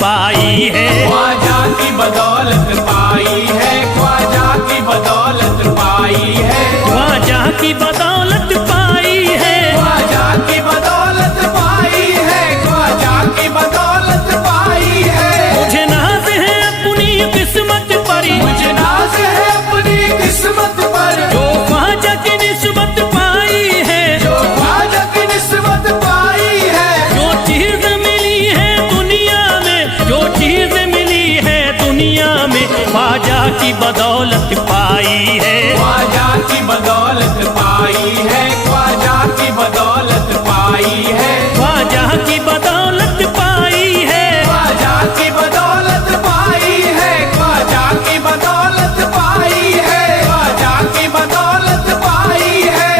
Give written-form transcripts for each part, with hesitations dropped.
पाई है। ख्वाजा की बदौलत पाई है, ख्वाजा की बदौलत पाई है, ख्वाजा की बदौलत पाई है, ख्वाजा की बदौलत पाई है, ख्वाजा की बदौलत पाई है। मुझे नाज है अपनी किस्मत पर, मुझे नाज है अपनी किस्मत पर, जो ख्वाजा की निस्बत पाई है, जो ख्वाजा की निस्बत पाई है। जो चीज मिली है दुनिया में, जो चीज मिली है दुनिया में, ख्वाजा की बदौलत पाई है। ख्वाजा की बदौलत पाई है, ख्वाजा की बदौलत पाई है, ख्वाजा की बदौलत पाई है, ख्वाजा की बदौलत पाई है, ख्वाजा की बदौलत पाई है, ख्वाजा की बदौलत पाई है।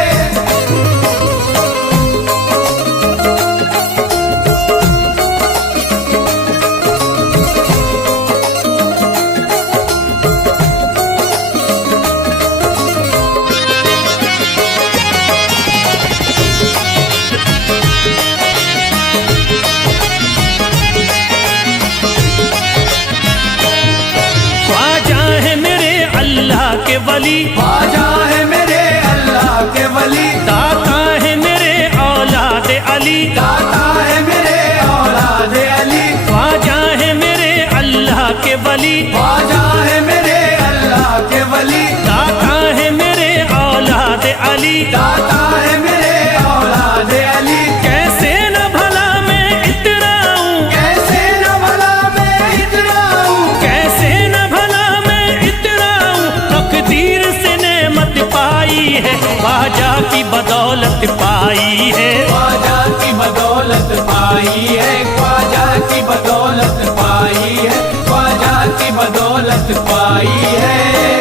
ख्वाजा है मेरे अल्लाह के वली, ख्वाजा है मेरे अल्लाह के वली, दाता है मेरे औलाद अली, दाता है मेरे औलाद अली, ख्वाजा है मेरे अल्लाह के वली, ख्वाजा है मेरे अल्लाह के वली, दाता है मेरे औलाद अली। दाता है मेरे औलाद अली। कैसे न भला मैं इतराऊं, कैसे न भला मैं इतराऊं, कैसे न भला मैं इतराऊं, तकदीर से नेमत पाई है, ख्वाजा की बदौलत पाई है। ख्वाजा की बदौलत पाई है, ख्वाजा की बदौलत पाई है, ख्वाजा की बदौलत पाई है।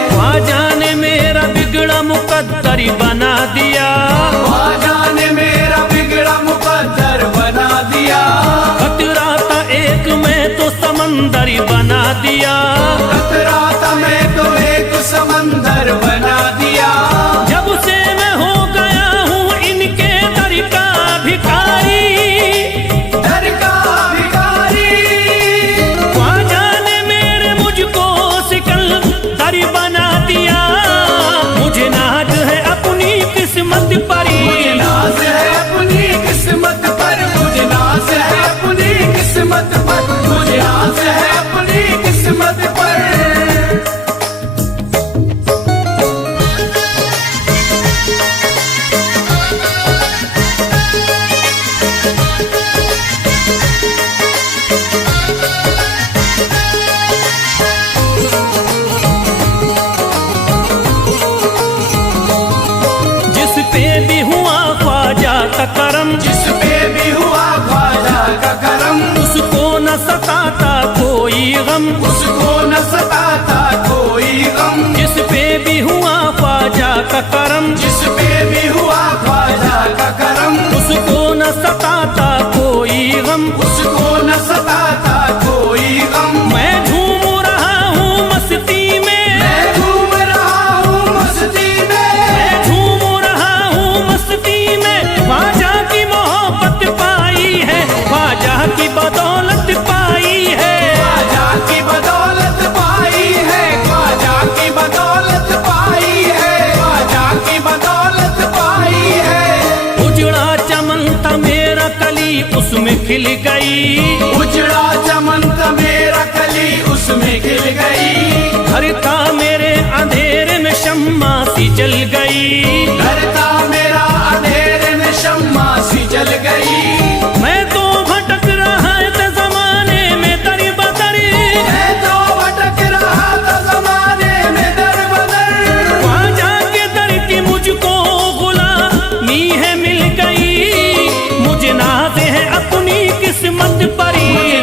ख्वाजा ने मेरा बिगड़ा मुकद्दर बना दिया, ख्वाजा ने मेरा बिगड़ा मुकद्दर बना दिया, खतरा था एक मैं तो समंदर बना दिया। खतरा था मैं तो एक समंदर बना दिया। जब से मैं हो गया हूँ इनके दर का भिखारी, दर का भिखारी, ख्वाजा ने मेरे मुझको सिकंदर बना दिया। मुझे नाज है अपनी किस्मत पर, मुझे नाज है अपनी किस्मत पर, मुझे नाज है अपनी किस्मत पर, मुझे नाज है अपनी किस्मत पर। जिस पे भी हुआ ख्वाजा का करम, जिस पे भी हुआ ख्वाजा का करम, उसको न सताता कोई गम, उसको न सताता कोई गम। जिस पे भी हुआ ख्वाजा का करम, जिस पे भी हुआ ख्वाजा का करम, उसको न सताता कोई गम। उसको न सताता कोई गम। मैं झूम रहा हूँ मस्ती में, मैं घूम रहा हूँ मस्ती में, मैं झूम रहा हूँ मस्ती में, ख्वाजा की मोहब्बत पाई है, ख्वाजा की बदौलत पाई है। ख्वाजा की बदौलत पाई है, ख्वाजा की बदौलत पाई है, ख्वाजा की बदौलत पाई है। उजड़ा चमन था मेरा कली उसमें खिल गई, उजड़ा चमन था मेरा कली उसमें खिल गई। घर था मेरे अंधेरे में शम्मा सी जल गई, घर था मेरा अंधेरे में शम्मा सी जल गई। मैं तो भटक रहा था जमाने में दर बदर, मैं तो भटक रहा था जमाने में दर बदर। ख्वाजा के दर की मुझको गुलामी है मिल गई। मुझे नाज है अपनी किस्मत पर, मुझे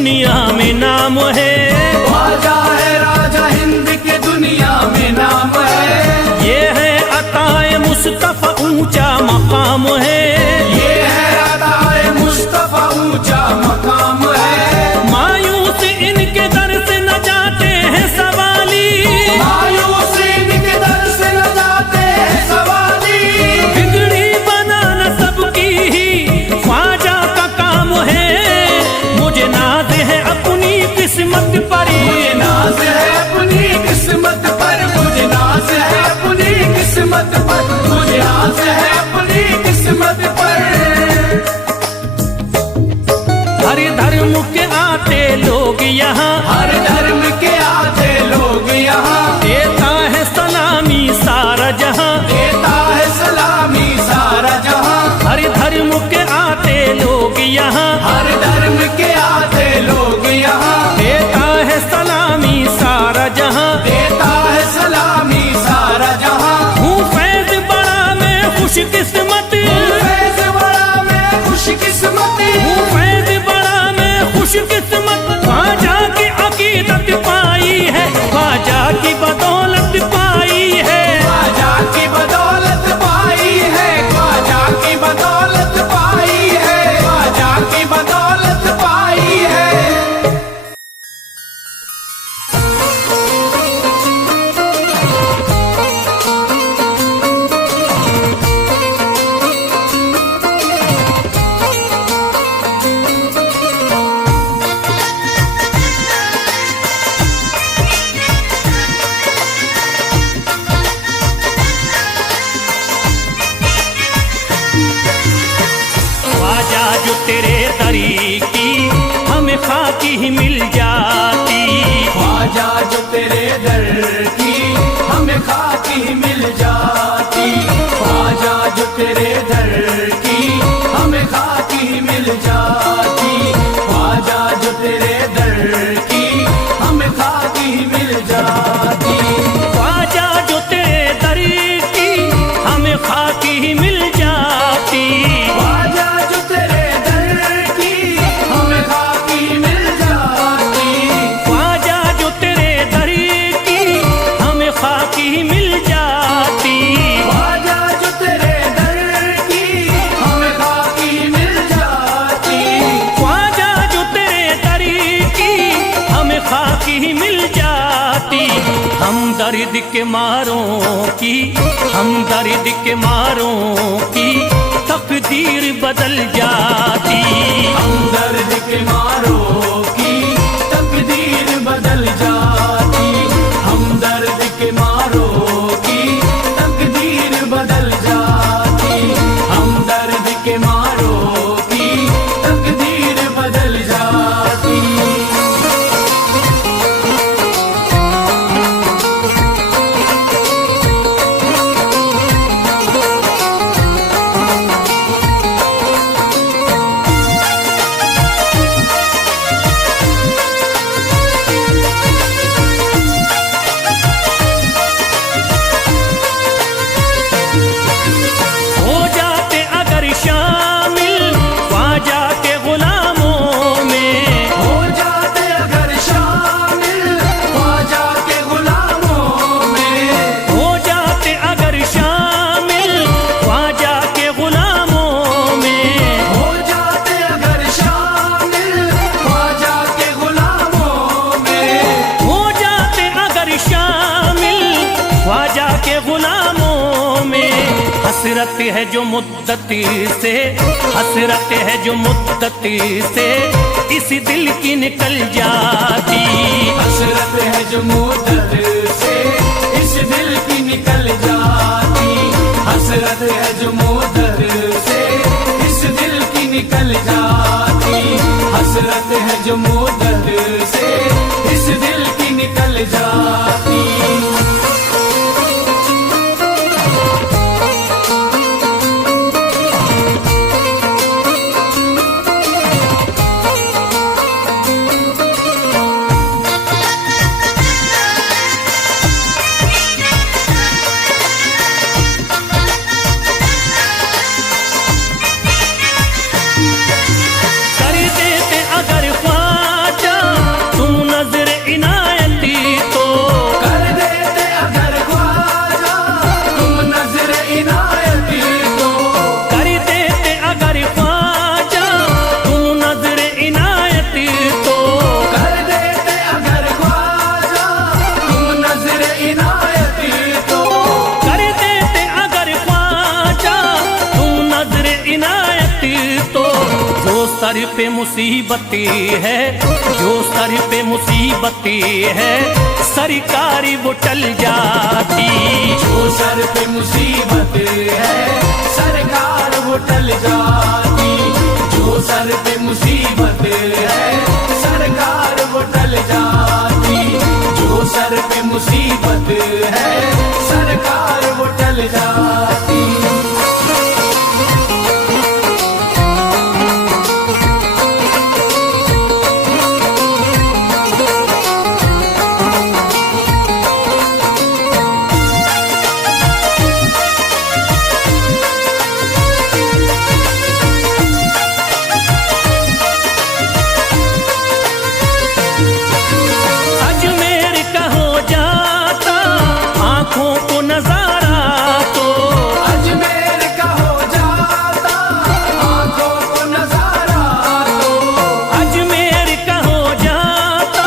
दुनिया में नाम है, ख्वाजा है राजा हिंद के दुनिया में नाम है। ये है अताए मुस्तफा ऊंचा मकाम है, ये है अताए मुस्तफा ऊंचा मकाम है। मायूस इनके दर से न जाते हैं सवाली, मायूस इनके दर से न जाते हैं सवाली। बिगड़ी बनाना सबकी ही ख्वाजा का काम है। मुझे नाज है अपनी किस्मत पर, मुझे नाज है अपनी किस्मत पर, मुझे नाज है अपनी किस्मत पर, मुझे नाज है अपनी किस्मत पर। हर धर्म के आते लोग यहाँ, हर धर्म के आते लोग यहाँ, देता है सलामी सारा जहाँ, देता है सलामी सारा जहाँ। हर धर्म के आते लोग यहाँ, हर धर्म के आते लोग यहाँ, देता है सलामी सारा जहाँ। देता है सलामी सारा जहाँ। हूँ फैज बड़ा मैं खुशकिस्मत, फैज़ बड़ा मैं खुशकिस्मत, हूँ फैज बड़ा मैं खुशकिस्मत। ख्वाजा की अकीदत पाई है, ख्वाजा की बदौलत पाई है, ख्वाजा की बदौलत पाई है, ख्वाजा की बदौलत पाई है, ख्वाजा की बदौलत पाई है। ख्वाजा जो तेरे दरी की हमें खाकी ही मिल जाती, ख्वाजा जो तेरे दर की हमें खाकी मिल जाती, ख्वाजा जो तेरे दर की हमें खाकी मिल जाती, ख्वाजा जो तेरे दर की हमें खाकी मिल जाती। ख्वाजा जो तेरे दरी की हमें खाकी ही मिल जाती, ख्वाजा जो तेरे दर की हमें खाकी मिल जाती, ख्वाजा जो तेरे दरी की हमें खाकी ही मिल जाती, ख्वाजा जो तेरे दर की हमें खाकी मिल जाती, ख्वाजा जो तेरे दरी की हमें खाकी ही मिल जाती। हम दर्द के मारों की, हम दर्द के मारों की तकदीर बदल जाती, हम दर्द के मारों की तकदीर बदल जाती, हम दर्द के मारों की तकदीर बदल जाती, हम दर्द के मारों की तकदीर बदल जाती। हो जाते अगर शामिल ख्वाजा के गुलामों में, हो जाते अगर शामिल ख्वाजा के गुलामों में, हो जाते अगर शामिल ख्वाजा के गुलामों में, हो जाते अगर शामिल ख्वाजा के गुलामों में, हो जाते अगर शामिल ख्वाजा के गुलामों में। हसरत है जो मुद्दती से, हसरत है जो मुद्दती से इस दिल की निकल जाती, हसरत है जो मुद्दत से इस दिल की निकल जाती, हसरत है जो मुद्दत से इस दिल की निकल जाती, हसरत है जो मुद्दत से इस दिल की निकल जाती। कर देते अगर ख्वाजा सर पे मुसीबती है, जो सर पे मुसीबती है, सरकारी वो टल जाती। जो सर पे मुसीबत है सरकार वो टल जाती। जो सर पे मुसीबत है सरकार वो टल जाती। जो सर पे मुसीबत है सरकार वो टल जाती। आँखों को नजारा तो अजमेर का हो जाता, आँखों को नजारा तो अजमेर का हो जाता,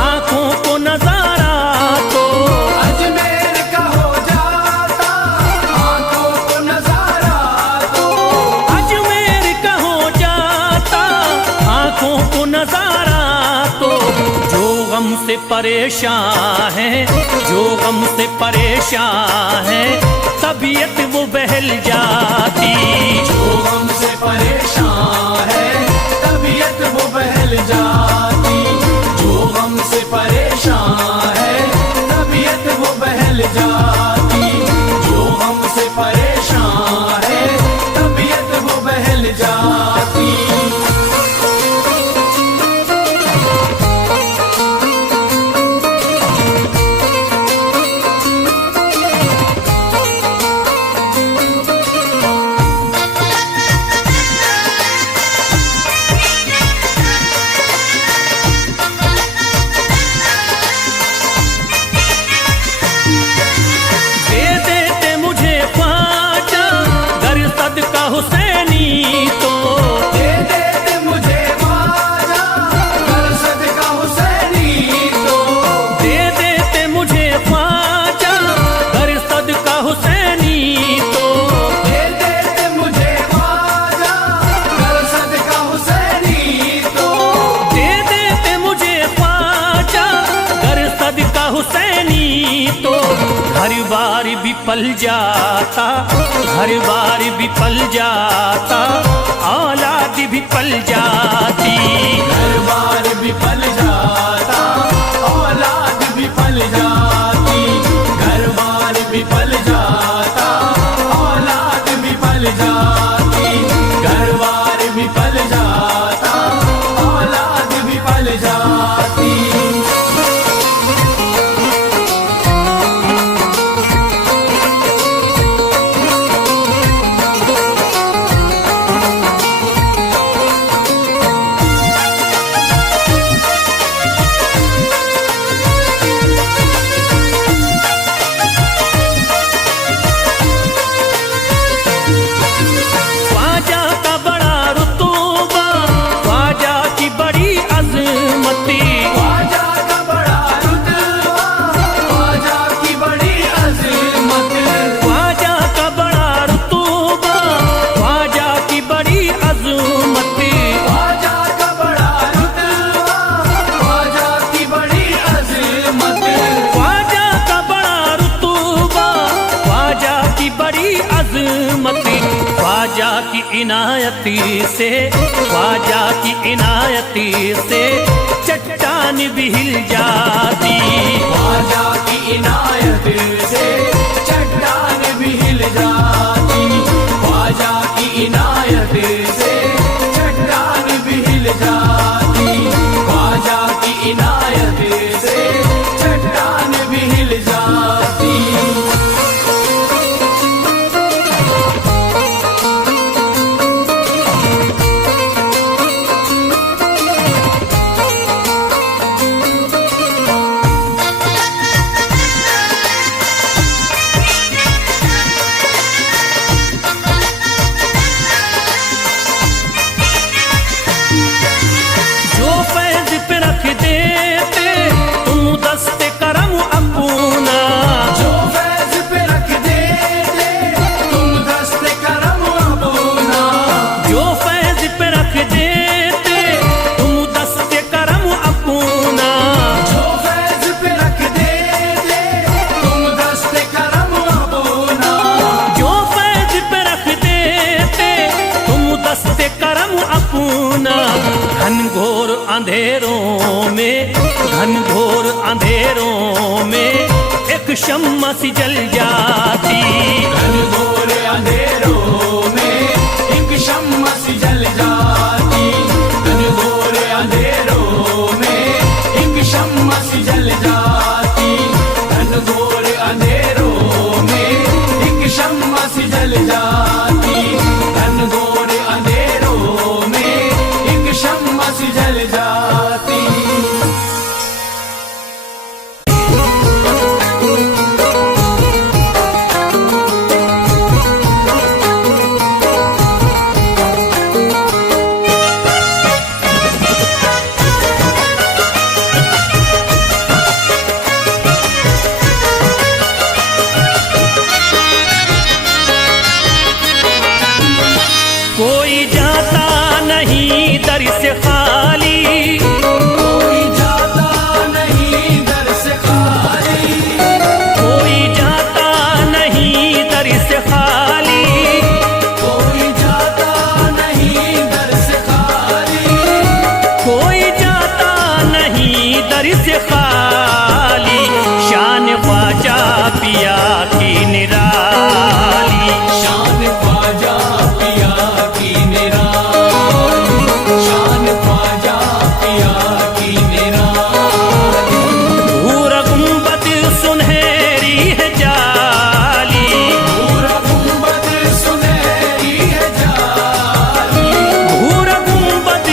आँखों को नजारा तो अजमेर का हो जाता, आँखों को नजारा तो अजमेर का हो जाता, आँखों को नजारा तो। जो गम से परेशान है, जो गम से परेशान है, तबीयत वो बहल जाती। जो गम से परेशान है तबीयत वो बहल जाती। जो गम से परेशान है तबीयत वो बहल जाती। जो गम से परेशान है तबीयत वो बहल जाती। हुसैनी तो दे दे मुझे ख्वाजा कर सदका हुसैनी तो। दे देते मुझे ख्वाजा कर सदका हुसैनी तो। दे दे मुझे ख्वाजा कर सदका हुसैनी तो। दे देते मुझे ख्वाजा कर सदका हुसैनी तो। हर बार भी पल जाता, हर बार भी पल जाता, औलाद भी पल जाती। हर बार भी पल जाता, औलाद भी पल जाती। घर बार भी पल जाता, औलाद भी पल जाती। घर बार भी पल जाता, औलाद भी पल जाती। ख्वाजा की इनायती से, ख्वाजा की इनायती से चट्टान भी हिल जाती। ख्वाजा की इनायत से चट्टान भी हिल जाती। ख्वाजा की इनायत से चट्टान भी हिल जाती। ख्वाजा की इनायत से चट्टान भी हिल जाती। अंधेरों में, घनघोर अंधेरों में एक शम्मा सी जल जाती। घनघोर अंधेरों में एक शम्मा सी जल जाती। घनघोर अंधेरों में एक शम्मा सी जल जाती। घनघोर अंधेरों में एक शम्मा सी जल जाती। घनघोर अंधेरों में एक शम्मा सी जल जाती। कोई जाता नहीं दर से खाली, कोई जाता नहीं दर से खाली। कोई जाता नहीं दर से खाली, कोई जाता नहीं दर से खाली। कोई जाता नहीं दर से खाली। शान ख्वाजा पिया की निराली, शान ख्वाजा पिया की निराली। शान ख्वाजा पिया की निराली। भूरा गुंबद सुनहरी है जाली, पूरा गुंबद सुनहरी है जाली। भूरा गुंबद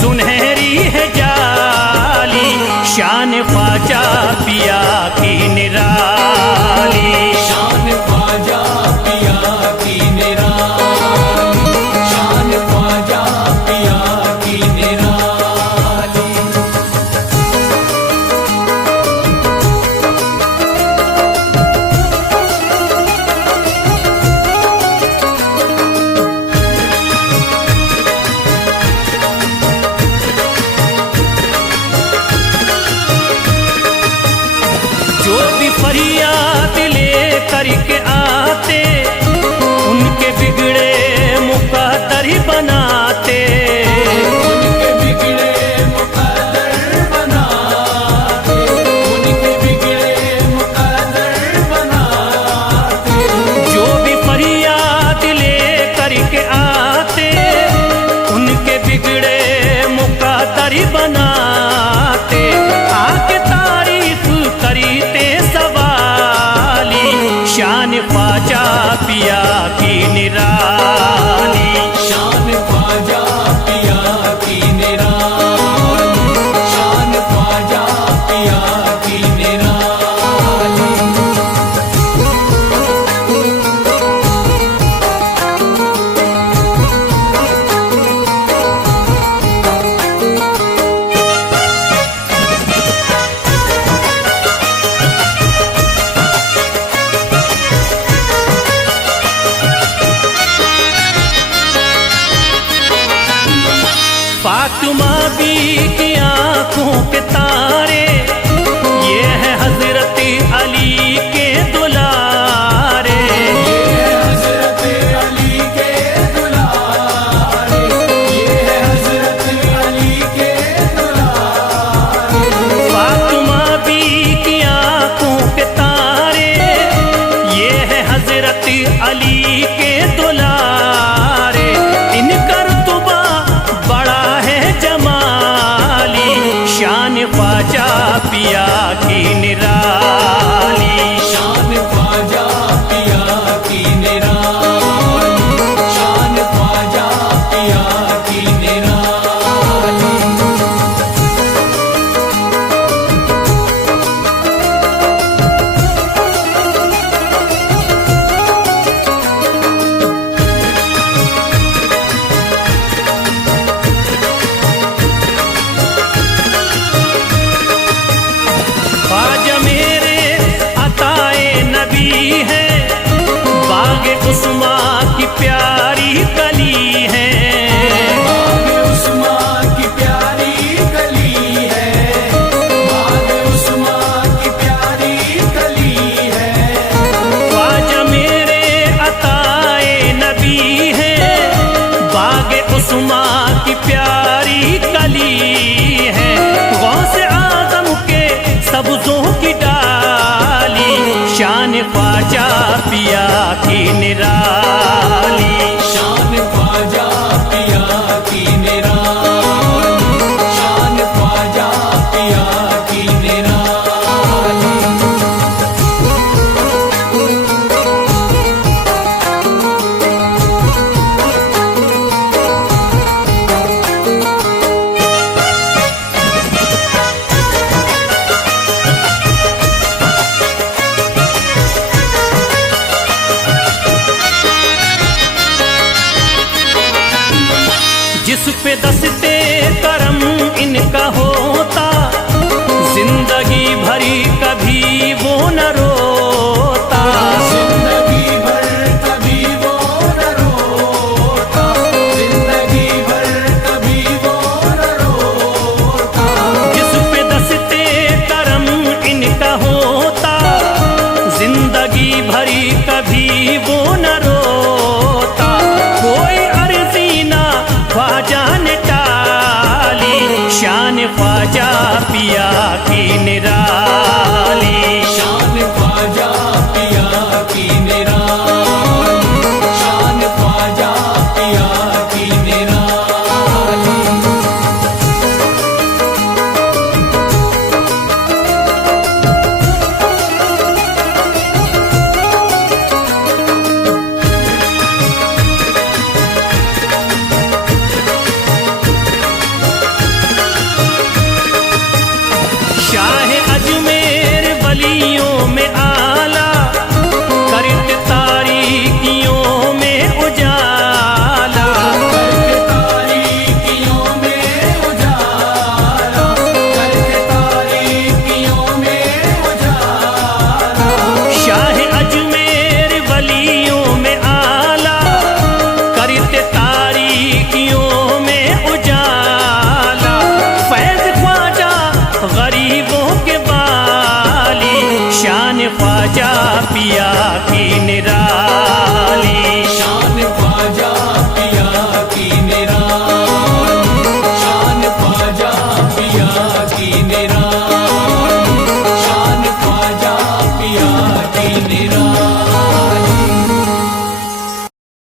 सुनहरी है जाली। शान ख्वाजा पिया की निराली, शान ख्वाजा पिया की निराली। शान ख्वाजा पिया की निराली। जो भी फरियाद ले करके आते उनके बिगड़े मुकद्दर ही बनाते। उनके बिगड़े मुकद्दर बनाते। उनके बिगड़े मुकद्दर बनाते। जो भी फरियाद ले करके आते उनके बिगड़े मुकद्दर ही बनाते। आके तारीफ करते सवाली। शान ख्वाजा पिया की निराली, शान ख्वाजा पिया की निराली। शान ख्वाजा पिया की निराली। फातिमा बी की आंखों के तारे, ये है हजरत अली के दुलारे। ये है हजरत अली के दुलारे। ये है हजरत अली के दुलारे। फातिमा बी की आंखों के तारे, ये है हजरत अली के दुलारे। इनका रुतबा बड़ा है जमाली। शान ख्वाजा पिया की निराली, शान ख्वाजा पिया की निराली। शान ख्वाजा पिया की निराली। ख्वाजा मेरे अताए नबी है, बाग उस्मा की प्यारी कली है। बाग उस्मा की प्यारी कली है। बाग उस्मा की प्यारी कली है। ख्वाजा मेरे अताए नबी है, बाग उस्मा की प्यारी कली की निराली। शान ख्वाजा पिया की निराली, शान ख्वाजा पिया की निराली। जिस पे दस्ते करम इनका होता, जिंदगी भरी कभी वो न रोता। जिंदगी भर कभी वो न रोता, जिंदगी भर कभी वो न रोता। जिस पे दस्ते करम इनका होता, जिंदगी भरी कभी वो न रोता। कोई अर्जी ना ख्वाजा ने टाली, शान ख्वाजा पिया की निराली। शान ख्वाजा पिया की निराली, शान ख्वाजा पिया की निराली। शाह अजमेर वलियों में आला, करत तारीकियों में उजाला। करके तारीकियों में उजाला, करके तारीकियों में उजाला। शाह अजमेर वलियों में आला, करत तारीकियों में उजाला। फैज ख्वाजा गरीबों के बाली, शान ख्वाजा पिया की निराली। शान ख्वाजा पिया की निराली, शान ख्वाजा पिया की निराली, शान ख्वाजा पिया की निराली।